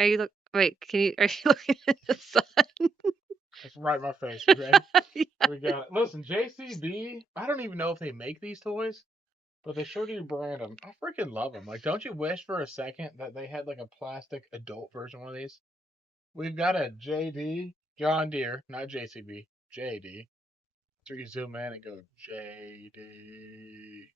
Are you look? Wait, are you looking at the sun? It's right in my face. You ready? Yeah. We got it. Listen, JCB. I don't even know if they make these toys, but they sure do brand them. I freaking love them. Like, don't you wish for a second that they had like a plastic adult version of one of these? We've got a JD John Deere, not JCB. JD. So you zoom in and go JD.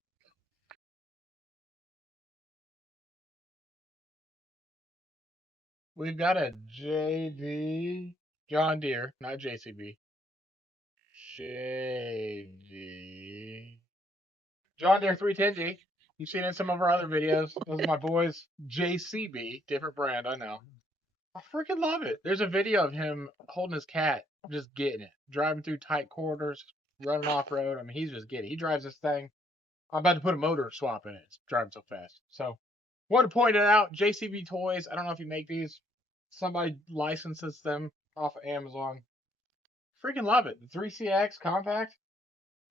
We've got a JD John Deere, not JCB. JD. John Deere 310G. You've seen it in some of our other videos. Those are my boys. JCB, different brand, I know. I freaking love it. There's a video of him holding his cat, just getting it, driving through tight corridors, running off road. I mean, he's just getting it. He drives this thing. I'm about to put a motor swap in it. It's driving so fast. So, want to point it out. JCB Toys. I don't know if you make these. Somebody licenses them off of Amazon. Freaking love it. The 3CX compact.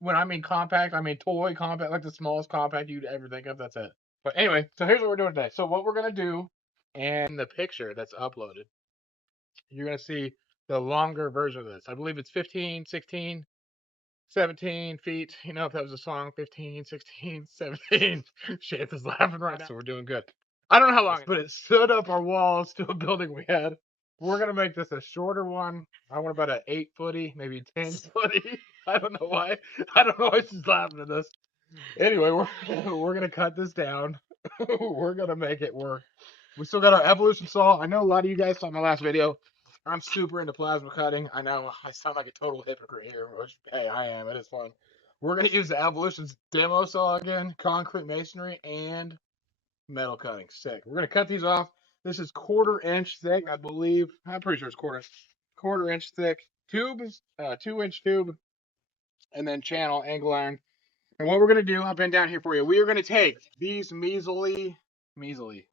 When I mean compact, I mean toy compact, like the smallest compact you'd ever think of. That's it. But anyway, so here's what we're doing today. So what we're gonna do, and the picture that's uploaded, you're gonna see the longer version of this. I believe it's 15, 16, 17 feet. You know, if that was a song, 15, 16, 17. Shit is laughing right now. So we're doing good. I don't know how long, but it stood up our walls to a building we had. We're gonna make this a shorter one. I want about an 8-footy, maybe 10-footy. I don't know why. I don't know why she's laughing at this. Anyway, we're gonna cut this down. We're gonna make it work. We still got our evolution saw. I know a lot of you guys saw my last video. I'm super into plasma cutting. I know I sound like a total hypocrite here, which hey, I am. It is fun. We're gonna use the evolution's demo saw again, concrete masonry and metal cutting. Sick. We're gonna cut these off. This is 1/4 inch thick, I believe. I'm pretty sure it's quarter inch thick tubes, 2-inch tube, and then channel angle iron. And what we're gonna do, I'll bend down here for you. We are gonna take these measly, weaselly,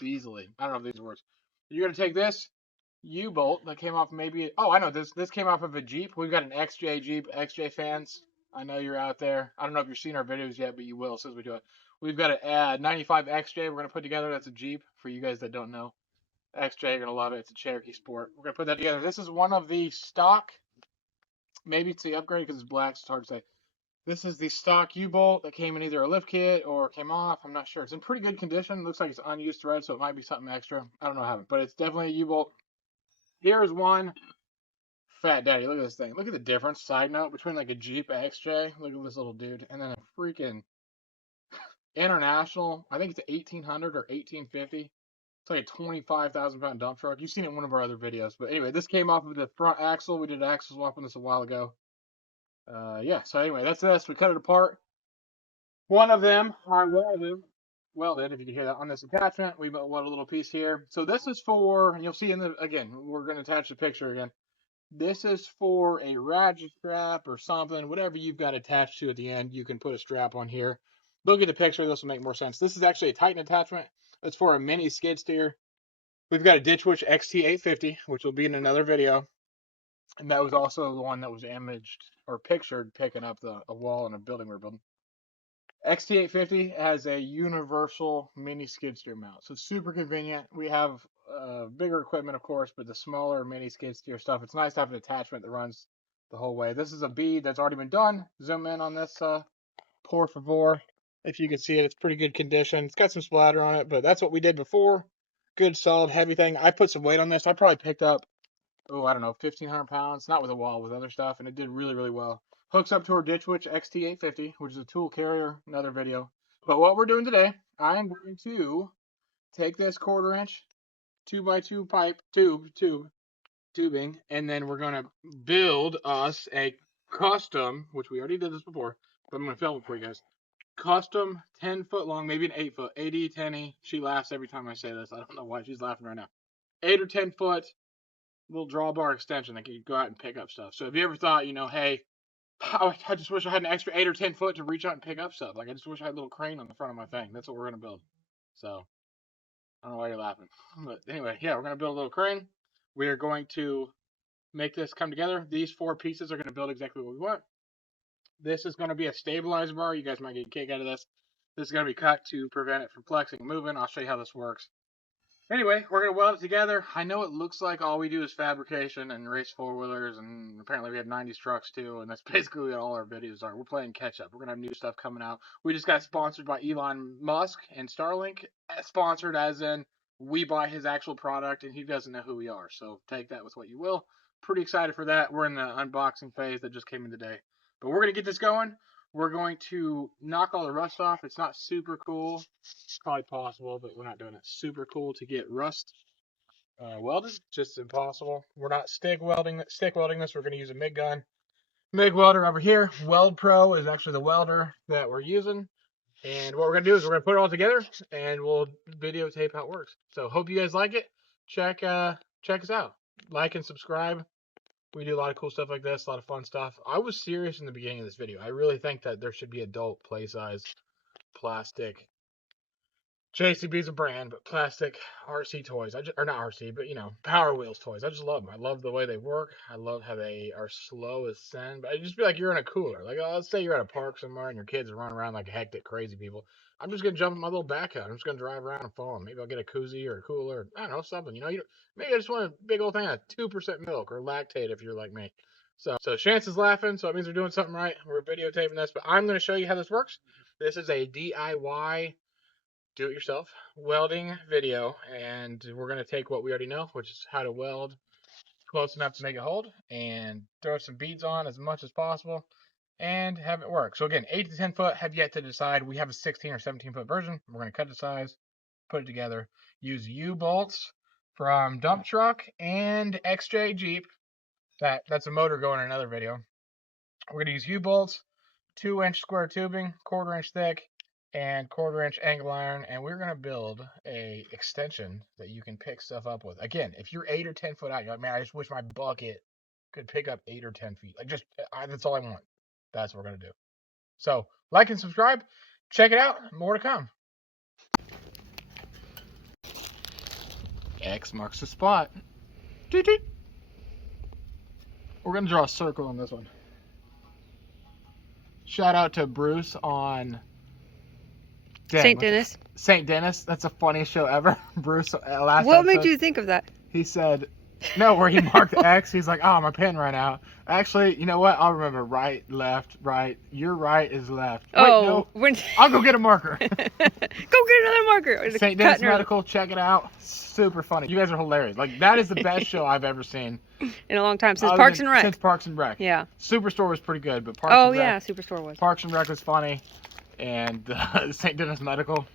beasley. I don't know if these are words. You're gonna take this U-bolt that came off maybe. Oh, I know this. This came off of a Jeep. We've got an XJ Jeep. XJ fans, I know you're out there. I don't know if you've seen our videos yet, but you will as soon as we do it. We've got a 95 XJ. We're gonna put together. That's a Jeep for you guys that don't know. XJ, you're gonna love it. It's a Cherokee Sport. We're gonna put that together. This is one of the stock. Maybe it's the upgrade because it's black. So it's hard to say. This is the stock U-bolt that came in either a lift kit or came off. I'm not sure. It's in pretty good condition. Looks like it's unused thread, so it might be something extra. I don't know how, but it's definitely a U-bolt. Here's one. Fat Daddy, look at this thing. Look at the difference, side note, between like a Jeep XJ, look at this little dude, and then a freaking International, I think it's 1800 or 1850. It's like a 25,000 pound dump truck. You've seen it in one of our other videos. But anyway, this came off of the front axle. We did an axle swap on this a while ago. Yeah, so anyway, that's this. We cut it apart. One of them I welded, if you can hear that, on this attachment. We welded a little piece here. So this is for, and you'll see in the, again, we're going to attach the picture again. This is for a ratchet strap or something, whatever you've got attached to at the end, you can put a strap on here. Look at the picture, this will make more sense. This is actually a Titan attachment. It's for a mini skid steer. We've got a Ditch Witch XT850, which will be in another video. And that was also the one that was imaged or pictured picking up a wall in a building we were building. XT850 has a universal mini skid steer mount, so it's super convenient. We have bigger equipment, of course, but the smaller mini skid steer stuff, it's nice to have an attachment that runs the whole way. This is a bead that's already been done. Zoom in on this, por favor. If you can see it, it's pretty good condition. It's got some splatter on it, but that's what we did before. Good, solid, heavy thing. I put some weight on this. I probably picked up, oh, I don't know, 1,500 pounds, not with a wall, with other stuff, and it did really, really well. Hooks up to our Ditch Witch XT850, which is a tool carrier, another video. But what we're doing today, I'm going to take this 1/4 inch 2x2 pipe tubing, and then we're going to build us a custom, which we already did this before, but I'm going to film it for you guys. Custom 10-foot long, maybe an 8-foot, 80, 10. She laughs every time I say this. I don't know why she's laughing right now. 8 or 10 foot little drawbar extension that you go out and pick up stuff. So if you ever thought, you know, hey, I just wish I had an extra 8 or 10 foot to reach out and pick up stuff. Like I just wish I had a little crane on the front of my thing. That's what we're gonna build. So I don't know why you're laughing, but anyway, yeah, we're gonna build a little crane. We are going to make this come together. These 4 pieces are gonna build exactly what we want. This is gonna be a stabilizer bar. You guys might get a kick out of this. This is gonna be cut to prevent it from flexing and moving. I'll show you how this works. Anyway, we're going to weld it together. I know it looks like all we do is fabrication and race four-wheelers, and apparently we have 90s trucks too, and that's basically what all our videos are. We're playing catch-up. We're going to have new stuff coming out. We just got sponsored by Elon Musk and Starlink. Sponsored as in we buy his actual product, and he doesn't know who we are, so take that with what you will. Pretty excited for that. We're in the unboxing phase that just came in today. But we're going to get this going. We're going to knock all the rust off. It's not super cool. It's probably possible, but we're not doing it. Super cool to get rust welded. Just impossible. We're not stick welding this. We're going to use a MIG gun. MIG welder over here. Weld Pro is actually the welder that we're using. And what we're going to do is we're going to put it all together and we'll videotape how it works. So hope you guys like it. Check us out. Like and subscribe. We do a lot of cool stuff like this, a lot of fun stuff. I was serious in the beginning of this video. I really think that there should be adult play size plastic. JCB's a brand, but plastic RC toys. Or not RC, but Power Wheels toys. I just love them. I love the way they work. I love how they are slow as sin. But I just feel like you're in a cooler. Like, let's say you're at a park somewhere and your kids are running around like hectic, crazy people. I'm just gonna jump in my little backhoe. I'm just gonna drive around and follow them. Maybe I'll get a koozie or a cooler. Or, I don't know, something. Maybe I just want a big old thing of 2% milk or lactate if you're like me. So Chance is laughing, so it means we're doing something right. We're videotaping this, but I'm gonna show you how this works. This is a DIY do-it-yourself welding video, and we're going to take what we already know, which is how to weld close enough to make it hold, and throw some beads on as much as possible and have it work. So again, 8 to 10 foot, have yet to decide. We have a 16 or 17 foot version. We're going to cut the size, put it together, use U-bolts from dump truck and XJ Jeep. That's a motor going in another video. We're going to use U-bolts, 2-inch square tubing, 1/4 inch thick, and 1/4 inch angle iron, and we're gonna build a extension that you can pick stuff up with. Again, if you're 8 or 10 foot out, you're like, man, I just wish my bucket could pick up 8 or 10 feet. Like, that's all I want. That's what we're gonna do. So, like and subscribe. Check it out. More to come. X marks the spot. Toot toot. We're gonna draw a circle on this one. Shout out to Bruce on St. Dennis. St. Dennis. That's the funniest show ever. Bruce, last What episode, made you think of that? he said, no, where he marked X. He's like, oh, my pen ran out. Actually, you know what? I'll remember. Right, left, right. Your right is left. Oh, wait, no. I'll go get a marker. Go get another marker. St. Dennis Medical. Check it out. Super funny. You guys are hilarious. Like, that is the best show I've ever seen. In a long time. Since Parks and Rec. Since Parks and Rec. Yeah. Superstore was pretty good, but Parks and Rec. Oh, yeah. Superstore was. Parks and Rec was funny. And St. Dennis Medical,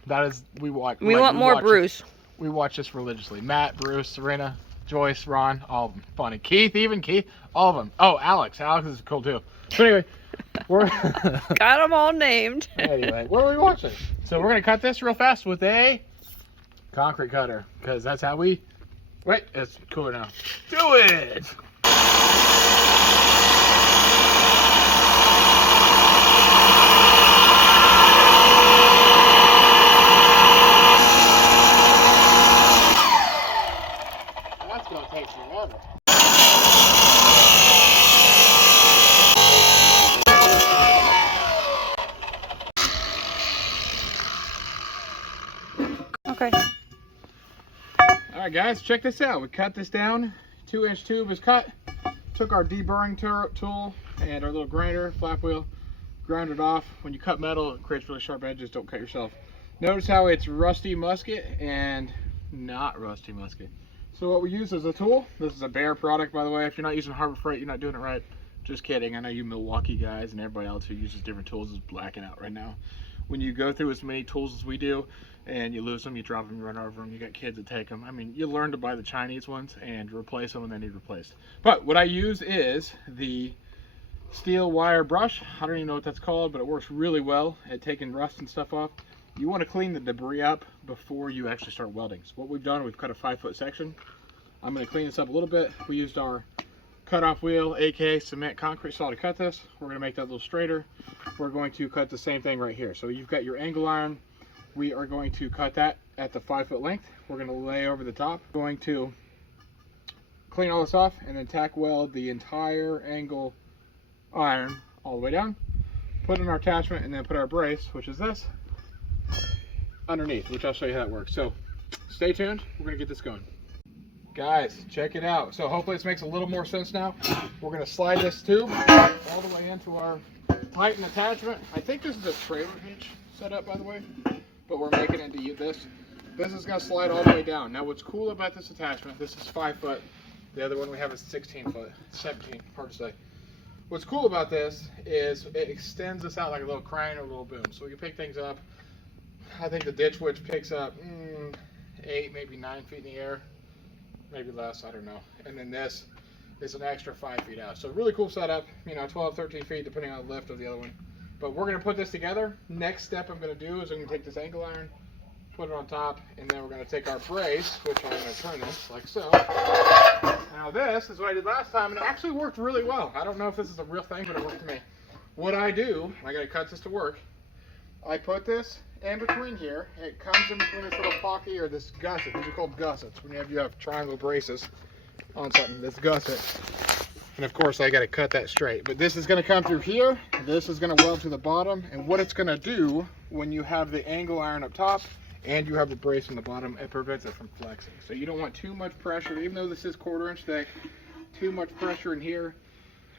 we want more Bruce. We watch this religiously. Matt, Bruce, Serena, Joyce, Ron, all of them funny. Keith, all of them. Oh, Alex is cool too. So anyway, we're got them all named. Anyway, what are we watching? So we're gonna cut this real fast with a concrete cutter, because that's how we. Wait, it's cooler now. Do it. Okay. Alright guys, check this out. We cut this down. 2-inch tube is cut. Took our deburring tool and our little grinder, flap wheel, ground it off. When you cut metal, it creates really sharp edges. Don't cut yourself. Notice how it's rusty musket and not rusty musket. So what we use is a tool. This is a Bear product, by the way. If you're not using Harbor Freight, you're not doing it right. Just kidding. I know you Milwaukee guys and everybody else who uses different tools is blacking out right now. When you go through as many tools as we do and you lose them, you drop them, you run over them, you got kids that take them. I mean, you learn to buy the Chinese ones and replace them when they need replaced. But what I use is the steel wire brush. I don't even know what that's called, but it works really well at taking rust and stuff off. You want to clean the debris up before you actually start welding. So what we've done, we've cut a 5-foot section. I'm going to clean this up a little bit. We used our cutoff wheel, aka cement concrete saw, to cut this. We're going to make that a little straighter. We're going to cut the same thing right here. So you've got your angle iron. We are going to cut that at the 5-foot length. We're going to lay over the top. Going to clean all this off and then tack weld the entire angle iron all the way down. Put in our attachment and then put our brace, which is this, underneath, which I'll show you how it works. So stay tuned. We're gonna get this going. Guys, check it out. So hopefully this makes a little more sense now. We're gonna slide this tube all the way into our Titan attachment. I think this is a trailer hitch setup, by the way, but we're making it into this. This is gonna slide all the way down. Now what's cool about this attachment, this is 5 foot. The other one we have is 16 foot, 17, hard to say. What's cool about this is it extends this out like a little crane or a little boom. So we can pick things up. I think the ditch witch picks up 8, maybe 9 feet in the air. Maybe less, I don't know. And then this is an extra 5 feet out. So really cool setup, you know, 12, 13 feet depending on the lift of the other one. But we're gonna put this together. Next step I'm gonna do is I'm gonna take this angle iron, put it on top, and then we're gonna take our brace, which I'm gonna turn this like so. Now this is what I did last time, and it actually worked really well. I don't know if this is a real thing, but it worked to me. What I do, I gotta cut this to work. I put this in between here. It comes in between this little pocky or this gusset. These are called gussets. When you have triangle braces on something, this gusset. And of course I got to cut that straight. But this is going to come through here. This is going to weld to the bottom. And what it's going to do when you have the angle iron up top and you have the brace on the bottom, it prevents it from flexing. So you don't want too much pressure, even though this is 1/4 inch thick, too much pressure in here.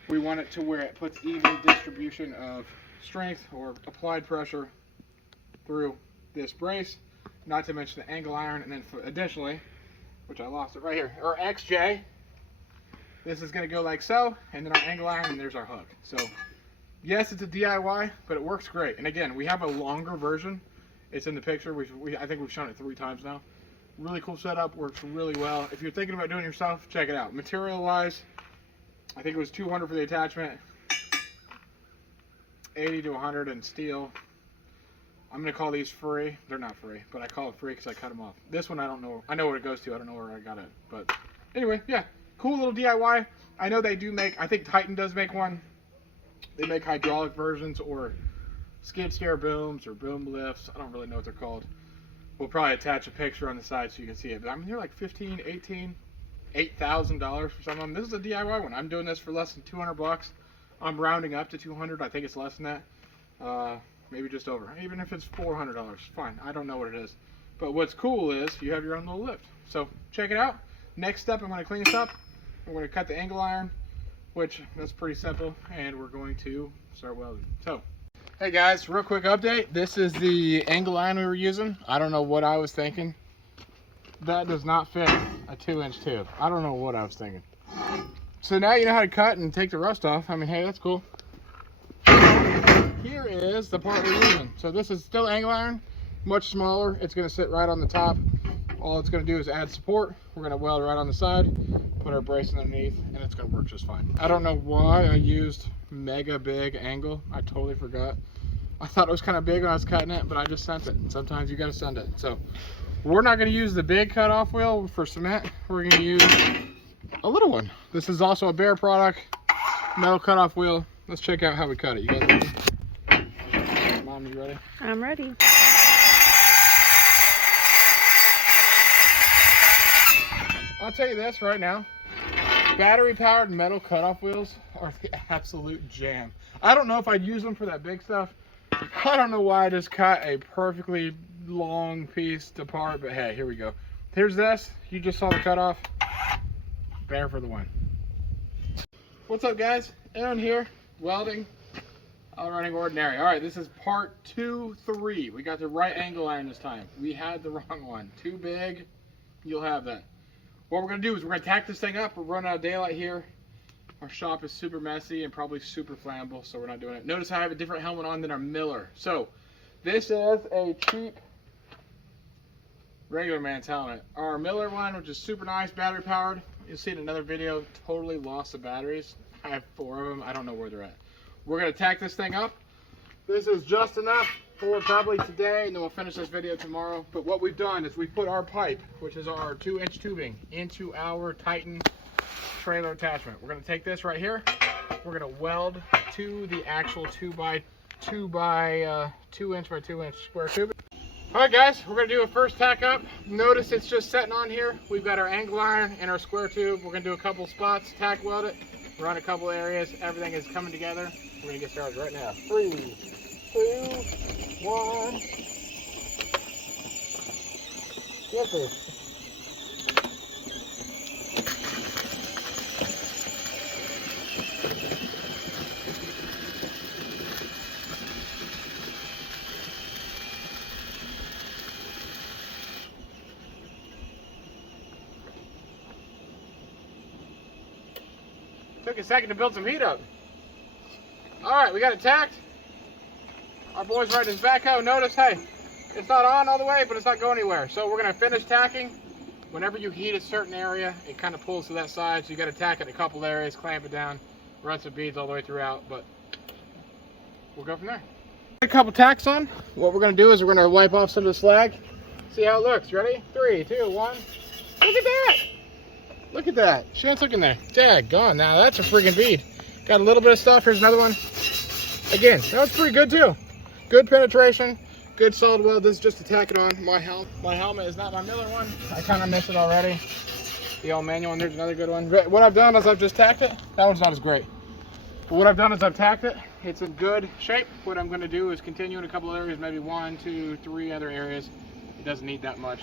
We want it to where it puts even distribution of strength or applied pressure through this brace, not to mention the angle iron, and then additionally, which I lost it right here, our XJ, this is going to go like so, and then our angle iron, and there's our hook. So yes, it's a DIY, but it works great. And again, we have a longer version. It's in the picture. I think we've shown it 3 times now. Really cool setup, works really well. If you're thinking about doing it yourself, check it out. Material wise, I think it was $200 for the attachment, $80 to $100 in steel. I'm going to call these free. They're not free, but I call it free because I cut them off. This one I don't know. I know where it goes to. I don't know where I got it. But anyway, yeah. Cool little DIY. I know they do make, I think Titan does make one. They make hydraulic versions or skid steer booms or boom lifts. I don't really know what they're called. We'll probably attach a picture on the side so you can see it. But I mean, they're like $15, $18, $8,000 for some of them. This is a DIY one. I'm doing this for less than 200 bucks. I'm rounding up to 200. I think it's less than that. Maybe just over. Even if it's $400, fine. I don't know what it is. But what's cool is you have your own little lift. So check it out. Next step, I'm going to clean this up. We're going to cut the angle iron, which that's pretty simple, and we're going to start welding. So, hey guys, real quick update. This is the angle iron we were using. I don't know what I was thinking. That does not fit a 2-inch tube. I don't know what I was thinking. So now you know how to cut and take the rust off. I mean, hey, that's cool. Here is the part we're using. So this is still angle iron, much smaller. It's going to sit right on the top. All it's going to do is add support. We're going to weld right on the side, put our brace underneath, and it's going to work just fine. I don't know why I used mega big angle. I totally forgot. I thought it was kind of big when I was cutting it, but I just sent it. And sometimes you got to send it. So we're not going to use the big cutoff wheel for cement. We're going to use a little one. This is also a Bear product, metal cutoff wheel. Let's check out how we cut it. You guys ready? Mom, you ready? I'm ready. I'll tell you this right now. Battery powered metal cutoff wheels are the absolute jam. I don't know if I'd use them for that big stuff. I don't know why I just cut a perfectly long piece apart, but hey, here we go. Here's this. You just saw the cutoff. Bear for the win. What's up, guys? Aaron here, welding. Outrunning Ordinary. All right, this is part 2, 3. We got the right angle iron this time. We had the wrong one. Too big. You'll have that. What we're going to do is we're going to tack this thing up. We're running out of daylight here. Our shop is super messy and probably super flammable, so we're not doing it. Notice I have a different helmet on than our Miller. So this is a cheap regular man's helmet. Our Miller one, which is super nice, battery powered. You'll see in another video, totally lost the batteries. I have 4 of them. I don't know where they're at. We're going to tack this thing up. This is just enough for probably today, and then we'll finish this video tomorrow. But what we've done is we put our pipe, which is our 2-inch tubing, into our Titan trailer attachment. We're going to take this right here. We're going to weld to the actual 2 inch by 2 inch square tube. All right, guys, we're going to do a first tack up. Notice it's just setting on here. We've got our angle iron and our square tube. We're going to do a couple spots, tack weld it, run a couple areas. Everything is coming together. We're going to get started right now. 3, 2, 1. Yes, sir. Took a second to build some heat up. All right, we got it tacked. Our boy's riding his backhoe. Notice, hey, it's not on all the way, but it's not going anywhere. So we're gonna finish tacking. Whenever you heat a certain area, it kind of pulls to that side. So you gotta tack it in a couple areas, clamp it down, run some beads all the way throughout, but we'll go from there. A couple tacks on. What we're gonna do is we're gonna wipe off some of the slag. See how it looks. Ready? 3, 2, 1. Look at that. Look at that. Chance, look in there. Daggone. Now that's a friggin' bead. Got a little bit of stuff. Here's another one. Again, that was pretty good too. Good penetration. Good solid weld. This is just to tack it on. My helmet is not my Miller one. I kind of missed it already. The old manual one. There's another good one. But what I've done is I've just tacked it. That one's not as great. But what I've done is I've tacked it. It's in good shape. What I'm going to do is continue in a couple areas, maybe 1, 2, 3 other areas. It doesn't need that much.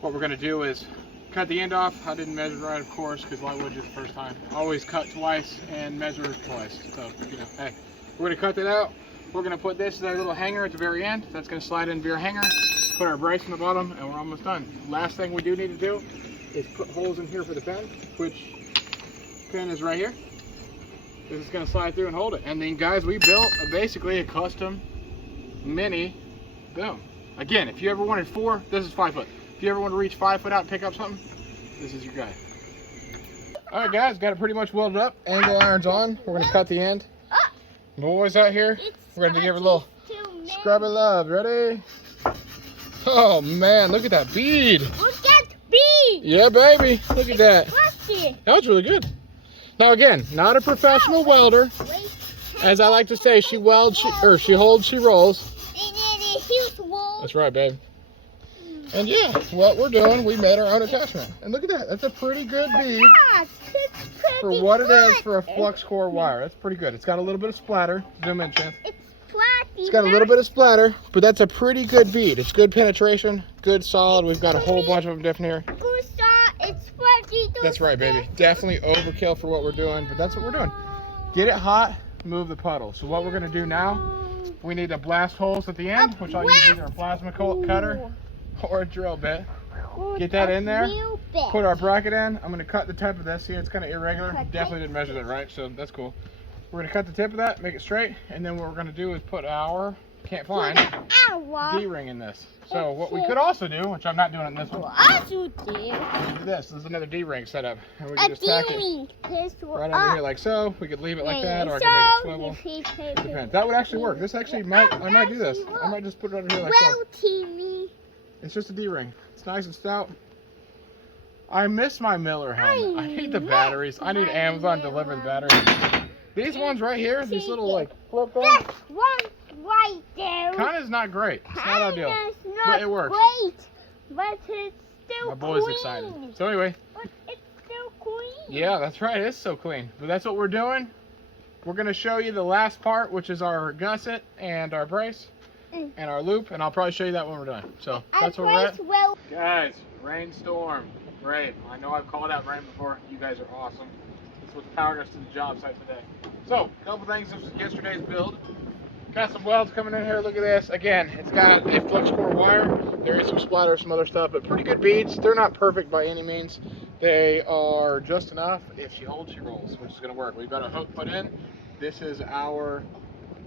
What we're going to do is cut the end off. I didn't measure right, of course, because light wood is the first time. Always cut twice and measure twice. So, you know, hey, we're going to cut that out. We're going to put this as our little hanger at the very end. That's going to slide into your hanger. Put our brace on the bottom, and we're almost done. Last thing we do need to do is put holes in here for the pin, which pin is right here. This is going to slide through and hold it. And then, guys, we built basically a custom mini boom. Again, if you ever wanted 4, this is 5 foot. If you ever want to reach 5 foot out and pick up something, this is your guy. All right, guys, got it pretty much welded up. Angle iron's on. We're going to cut the end. Boys out here, we're going to give it a little scrub of love. Ready? Oh, man, look at that bead. Look at the bead. Yeah, baby. Look at that. Rusty. That was really good. Now, again, not a professional welder. As I like to say, she welds, she holds, she rolls. That's right, babe. And yeah, what we're doing, we made our own attachment. And look at that. That's a pretty good bead for what it is for a flux core wire. That's pretty good. It's got a little bit of splatter. Zoom in, Chance. It's got a little bit of splatter, but that's a pretty good bead. It's good penetration, good solid. We've got a whole bunch of them different here. That's right, baby. Definitely overkill for what we're doing, but that's what we're doing. Get it hot, move the puddle. So what we're going to do now, we need to blast holes at the end, which I'll use either a plasma cutter or a drill bit. Get that in there, put our bracket in. I'm going to cut the tip of this. See, it's kind of irregular. Definitely didn't measure that right, so that's cool. We're going to cut the tip of that, make it straight, and then what we're going to do is put our, can't find, D-ring in this. So what we could also do, which I'm not doing in this one, we can do this. This is another D-ring setup. And we can just tack it right under here like so. We could leave it like that, or I can make it swivel. Depends. That would actually work. This actually I might do this. I might just put it under here like so. It's just a D-ring. It's nice and stout. I miss my Miller helmet. I hate the batteries. I need Amazon to deliver the batteries. These ones right here, these little like flip things. That one right there. Kind of is not great. It's not ideal, but it works. Great, but it's still My boy's clean. excited. So anyway. But it's still clean. Yeah, that's right. It's so clean. But that's what we're doing. We're going to show you the last part, which is our gusset and our brace and our loop, and I'll probably show you that when we're done. So that's where we're at. Guys, rainstorm. Great. I know I've called out rain before. You guys are awesome. That's what's powering us to the job site today. So, a couple things. This was yesterday's build. Got some welds coming in here. Look at this. Again, it's got a flux core wire. There is some splatter, some other stuff, but pretty good beads. They're not perfect by any means. They are just enough. If she holds, she rolls, which is going to work. We've got a hook put in. This is our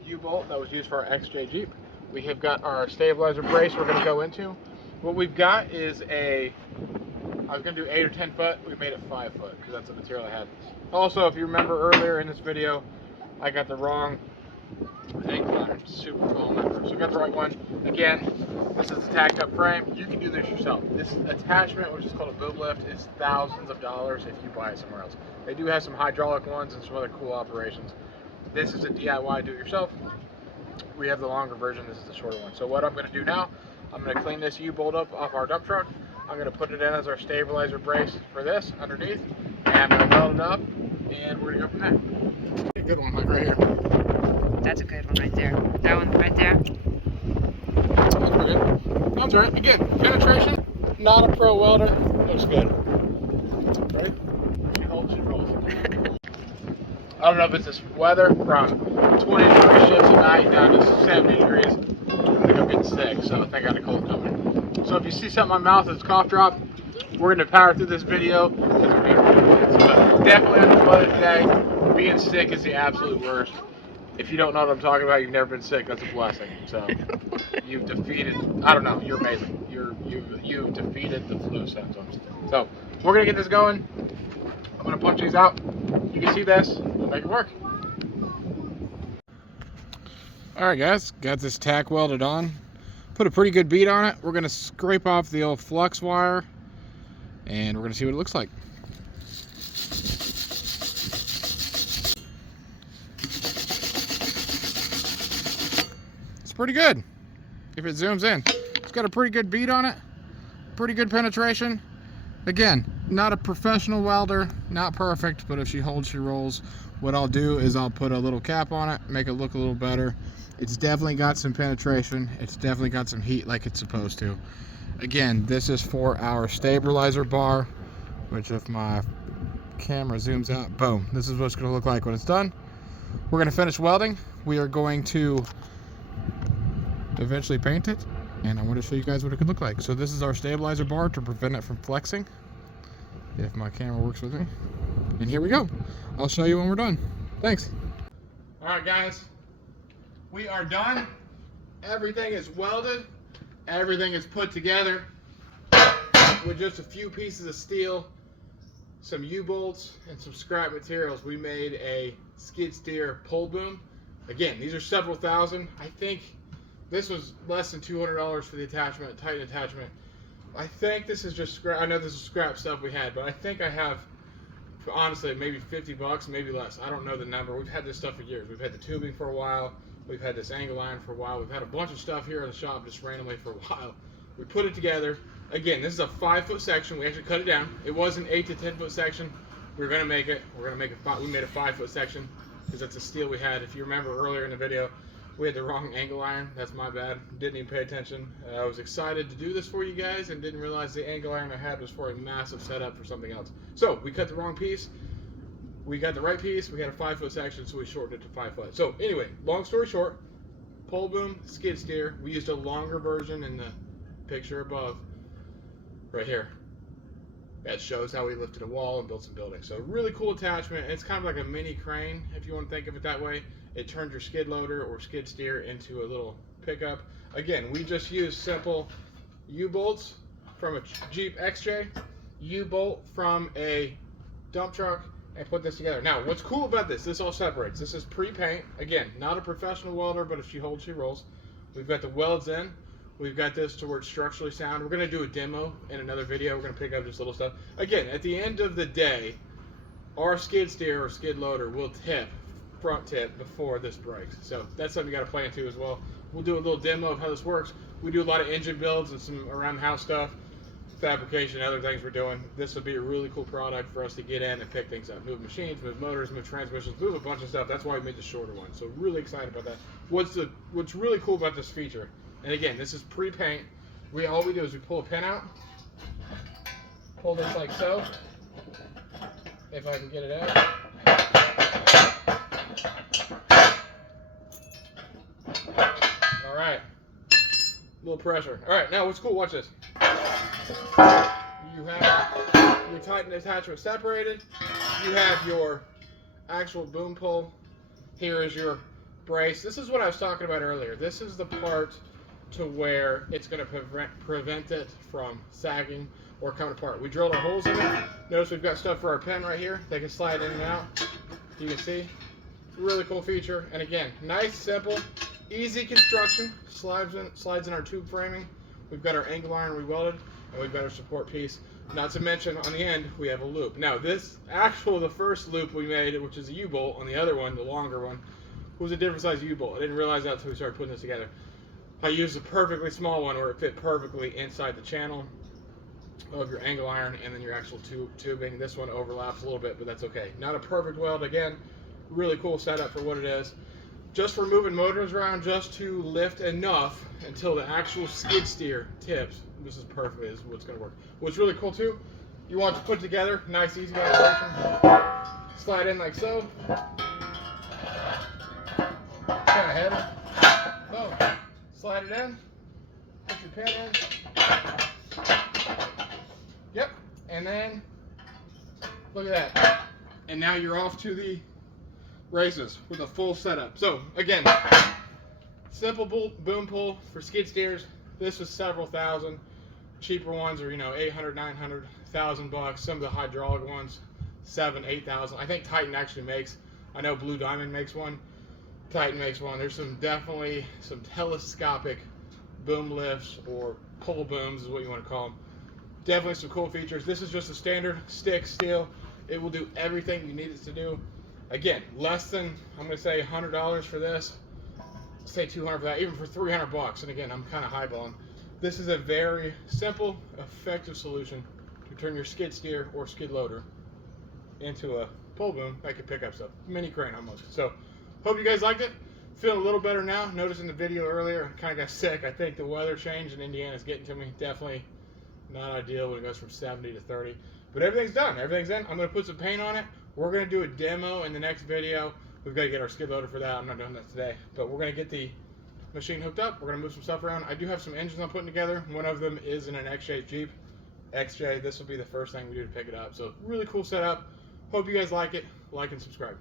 U-bolt that was used for our XJ Jeep. We have got our stabilizer brace we're going to go into. What we've got is I was going to do 8 or 10 foot. We made it 5 foot because that's the material I had. Also, if you remember earlier in this video, I got the wrong angle iron. Super cool on that first. So I got the right one. Again, this is a tacked up frame. You can do this yourself. This attachment, which is called a boom lift, is thousands of dollars if you buy it somewhere else. They do have some hydraulic ones and some other cool operations. This is a DIY do-it-yourself. We have the longer version. This is the shorter one. So what I'm going to do now, I'm going to clean this U-bolt up off our dump truck. I'm going to put it in as our stabilizer brace for this underneath, and I'm going to weld it up, and we're going to go from there. A good one, like right here. That's a good one right there. That one right there. That's pretty good. That's all right. Again, penetration, not a pro welder. Looks good. Ready? She holds, she rolls. I don't know if it's this weather from 20-degree shifts at night down to 70 degrees. I think I'm getting sick, so I think I got a cold coming. So if you see something in my mouth that's cough drop, we're going to power through this video because we're being really but definitely under the weather today. Being sick is the absolute worst. If you don't know what I'm talking about, you've never been sick, that's a blessing. So you've defeated, I don't know, you're amazing. You've defeated the flu symptoms. So we're going to get this going. I'm going to punch these out. You can see this. We'll make it work. Alright guys, got this tack welded on. Put a pretty good bead on it. We're going to scrape off the old flux wire and we're going to see what it looks like. It's pretty good if it zooms in. It's got a pretty good bead on it. Pretty good penetration. Again, not a professional welder, not perfect, but if she holds, she rolls. What I'll do is I'll put a little cap on it, make it look a little better. It's definitely got some penetration. It's definitely got some heat like it's supposed to. Again, this is for our stabilizer bar, which if my camera zooms out, boom, this is what it's going to look like when it's done. We're going to finish welding. We are going to eventually paint it, and I want to show you guys what it could look like. So this is our stabilizer bar to prevent it from flexing, if my camera works with me. And here we go. I'll show you when we're done. Thanks. All right, guys. We are done. Everything is welded. Everything is put together with just a few pieces of steel, some U-bolts, and some scrap materials. We made a skid steer pole boom. Again, these are several thousand. I think this was less than $200 for the attachment, Titan attachment. I think this is just scrap. I know this is scrap stuff we had, but I think I have, honestly, maybe 50 bucks, maybe less. I don't know the number. We've had this stuff for years. We've had the tubing for a while. We've had this angle iron for a while. We've had a bunch of stuff here in the shop just randomly for a while. We put it together. Again, this is a 5-foot section. We actually cut it down. It was an 8 to 10 foot section. We're gonna make it. We made a 5-foot section because that's the steel we had. If you remember earlier in the video, we had the wrong angle iron. That's my bad. Didn't even pay attention. I was excited to do this for you guys and didn't realize the angle iron I had was for a massive setup for something else. So we cut the wrong piece. We got the right piece. We had a 5-foot section, so we shortened it to 5 foot. So anyway, long story short, pole boom, skid steer. We used a longer version in the picture above, right here. That shows how we lifted a wall and built some buildings. So really cool attachment. It's kind of like a mini crane, if you want to think of it that way. It turns your skid loader or skid steer into a little pickup. Again, we just use simple U-bolts from a Jeep XJ, U-bolt from a dump truck, and put this together. Now, what's cool about this all separates. This is pre-paint. Again, not a professional welder, but if she holds, she rolls. We've got the welds in. We've got this to where it's structurally sound. We're going to do a demo in another video. We're going to pick up just little stuff. Again, at the end of the day, our skid steer or skid loader will tip, front tip, before this breaks. So that's something you got to plan to as well. We'll do a little demo of how this works. We do a lot of engine builds and some around the house stuff, fabrication, other things we're doing. This would be a really cool product for us to get in and pick things up. Move machines, move motors, move transmissions, move a bunch of stuff. That's why we made the shorter one. So really excited about that. What's really cool about this feature, and again, this is pre-paint. All we do is we pull a pin out, pull this like so, if I can get it out. All right, a little pressure. All right, now what's cool, watch this. You have your Titan attachment separated. You have your actual boom pole. Here is your brace. This is what I was talking about earlier. This is the part to where it's going to prevent it from sagging or coming apart. We drilled our holes in it. Notice we've got stuff for our pen right here. They can slide in and out. You can see. Really cool feature. And again, nice, simple, easy construction. Slides in our tube framing. We've got our angle iron rewelded, and we've got our support piece. Not to mention, on the end, we have a loop. Now, the first loop we made, which is a U-bolt, on the other one, the longer one, was a different size U-bolt. I didn't realize that until we started putting this together. I used a perfectly small one where it fit perfectly inside the channel of your angle iron and then your actual tubing. This one overlaps a little bit, but that's okay. Not a perfect weld. Again, really cool setup for what it is. Just for moving motors around, just to lift enough until the actual skid steer tips. This is perfect. This is what's going to work. What's really cool too, you want to put together, nice easy operation. Slide in like so. Kind of heavy. Boom. Slide it in. Put your pin in. Yep. And then look at that. And now you're off to the races with a full setup. So again, simple boom pull for skid steers. This was several thousand. Cheaper ones are, you know, 800, 900, 1,000 bucks. Some of the hydraulic ones, 7,000, 8,000. I think Titan actually makes. I know Blue Diamond makes one. Titan makes one. There's definitely some telescopic boom lifts, or pull booms is what you want to call them. Definitely some cool features. This is just a standard stick steel. It will do everything you need it to do. Again, less than, I'm going to say $100 for this. Say $200 for that, even for 300 bucks. And again, I'm kind of highballing. This is a very simple, effective solution to turn your skid steer or skid loader into a pull boom that can pick up stuff. Mini crane almost. So, hope you guys liked it. Feeling a little better now. Noticed in the video earlier, I kind of got sick. I think the weather change in Indiana is getting to me. Definitely not ideal when it goes from 70 to 30. But everything's done. Everything's in. I'm going to put some paint on it. We're going to do a demo in the next video. We've got to get our skid loader for that. I'm not doing that today. But we're going to get the machine hooked up. We're going to move some stuff around. I do have some engines I'm putting together. One of them is in an X-shaped Jeep. XJ, this will be the first thing we do to pick it up. So really cool setup. Hope you guys like it. Like and subscribe.